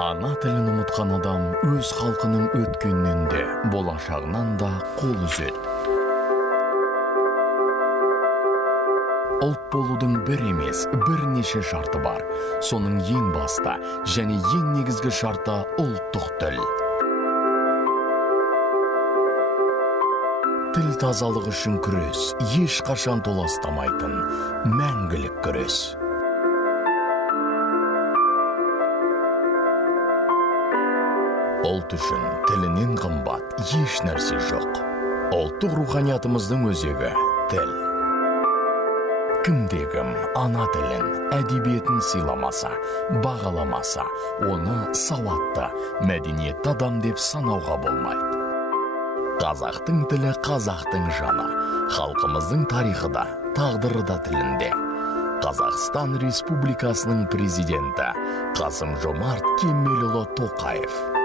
Ана тілін ұмытқан адам өз халқының өткеннен де, болашағынан да қол үзеді. Ұлт болудың бір емес, бірнеше шарты бар. Соның ең басты және ең негізгі шарты ұлттық тіл. Тіл тазалығы үшін күрес, ешқашан толастамайтын, мәңгілік күрес. Ұлт үшін тілінен қымбат еш нәрсе жоқ. Ұлттық руханиятымыздың өзегі тіл. Кімде-кім ана тілін, әдебиетін сыйламаса, бағаламаса, оны сауатты, мәдениетті адам деп санауға болмайды. Қазақтың тілі қазақтың жаны, халқымыздың тарихы да, тағдыры да тілінде. Қазақстан Республикасының президенті Қасым-Жомарт Кемелұлы Тоқаев.